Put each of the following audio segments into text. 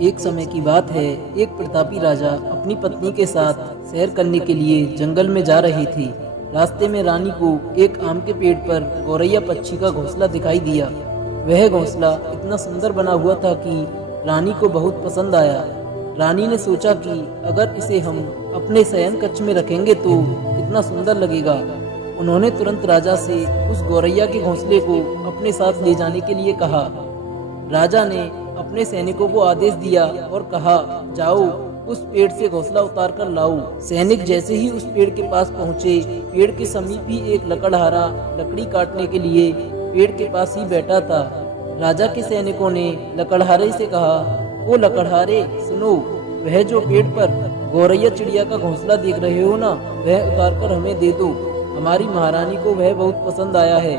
एक समय की बात है, एक प्रतापी राजा अपनी पत्नी के साथ सैर करने के लिए जंगल में जा रही थी। रास्ते में रानी को एक आम के पेड़ पर गौरैया पक्षी का घोंसला दिखाई दिया। वह घोंसला इतना सुंदर बना हुआ था कि रानी को बहुत पसंद आया। रानी ने सोचा कि अगर इसे हम अपने शयन कक्ष में रखेंगे तो कितना सुंदर लगेगा। उन्होंने तुरंत राजा से उस गौरैया के घोंसले को अपने साथ ले जाने के लिए कहा। राजा ने अपने सैनिकों को आदेश दिया और कहा, जाओ उस पेड़ से घोंसला उतार कर लाओ। सैनिक जैसे ही उस पेड़ के पास पहुँचे, पेड़ के समीप ही एक लकड़हारा लकड़ी काटने के लिए पेड़ के पास ही बैठा था। राजा के सैनिकों ने लकड़हारे से कहा, ओ लकड़हारे सुनो, वह जो पेड़ पर गौरैया चिड़िया का घोंसला देख रहे हो ना, वह उतार कर हमें दे दो। हमारी महारानी को वह बहुत पसंद आया है।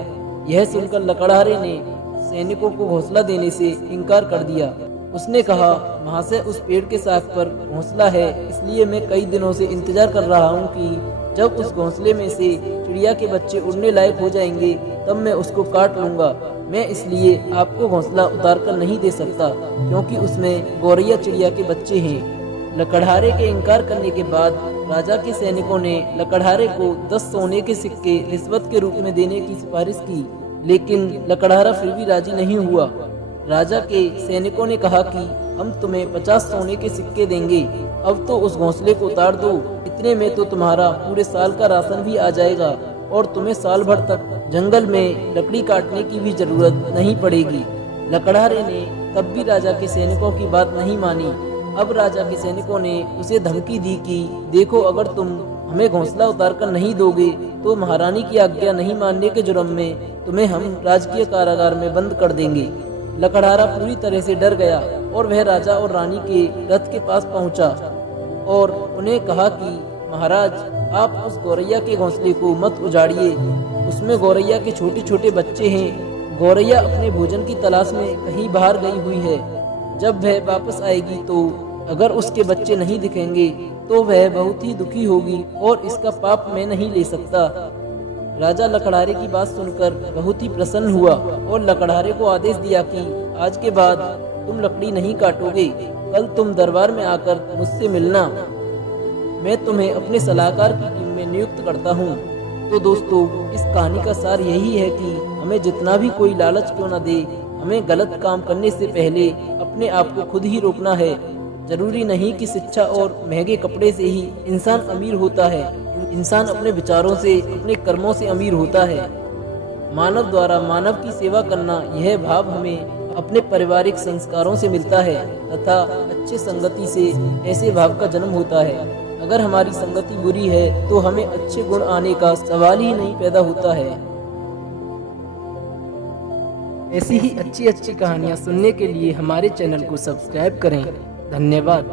यह सुनकर लकड़हारे ने सैनिकों को घोंसला देने से इनकार कर दिया। उसने कहा, महाशय उस पेड़ के शाख पर घोंसला है, इसलिए मैं कई दिनों से इंतजार कर रहा हूँ कि जब उस घोंसले में से चिड़िया के बच्चे उड़ने लायक हो जाएंगे तब मैं उसको काट लूँगा। मैं इसलिए आपको घोंसला उतार कर नहीं दे सकता क्योंकि उसमें गौरैया चिड़िया के बच्चे हैं। लकड़हारे के इनकार करने के बाद राजा के सैनिकों ने लकड़हारे को 10 सोने के सिक्के रिश्वत के रूप में देने की सिफारिश की, लेकिन लकड़हारा फिर भी राजी नहीं हुआ। राजा के सैनिकों ने कहा कि हम तुम्हें 50 सोने के सिक्के देंगे, अब तो उस घोंसले को उतार दो। इतने में तो तुम्हारा पूरे साल का राशन भी आ जाएगा और तुम्हें साल भर तक जंगल में लकड़ी काटने की भी जरूरत नहीं पड़ेगी। लकड़हारे ने तब भी राजा के सैनिकों की बात नहीं मानी। अब राजा के सैनिकों ने उसे धमकी दी कि देखो, अगर तुम हमें घोंसला उतार कर नहीं दोगे तो महारानी की आज्ञा नहीं मानने के जुर्म में तुम्हें हम राजकीय कारागार में बंद कर देंगे। लकड़हारा पूरी तरह से डर गया और वह राजा और रानी के रथ के पास पहुंचा और उन्हें कहा कि महाराज, आप उस गौरैया के घोंसले को मत उजाड़िए। उसमें गौरैया के छोटे छोटे बच्चे हैं। गौरैया अपने भोजन की तलाश में कहीं बाहर गई हुई है। जब वह वापस आएगी तो अगर उसके बच्चे नहीं दिखेंगे तो वह बहुत ही दुखी होगी और इसका पाप मैं नहीं ले सकता। राजा लकड़हारे की बात सुनकर बहुत ही प्रसन्न हुआ और लकड़हारे को आदेश दिया कि आज के बाद तुम लकड़ी नहीं काटोगे। कल तुम दरबार में आकर मुझसे मिलना। मैं तुम्हें अपने सलाहकार की टीम में नियुक्त करता हूँ। तो दोस्तों, इस कहानी का सार यही है कि हमें जितना भी कोई लालच क्यों न दे, हमें गलत काम करने से पहले अपने आप को खुद ही रोकना है। जरूरी नहीं कि शिक्षा और महंगे कपड़े से ही इंसान अमीर होता है। इंसान अपने विचारों से, अपने कर्मों से अमीर होता है। मानव द्वारा मानव की सेवा करना, यह भाव हमें अपने पारिवारिक संस्कारों से मिलता है तथा अच्छी संगति से ऐसे भाव का जन्म होता है। अगर हमारी संगति बुरी है तो हमें अच्छे गुण आने का सवाल ही नहीं पैदा होता है। ऐसी ही अच्छी अच्छी कहानियाँ सुनने के लिए हमारे चैनल को सब्सक्राइब करें। धन्यवाद।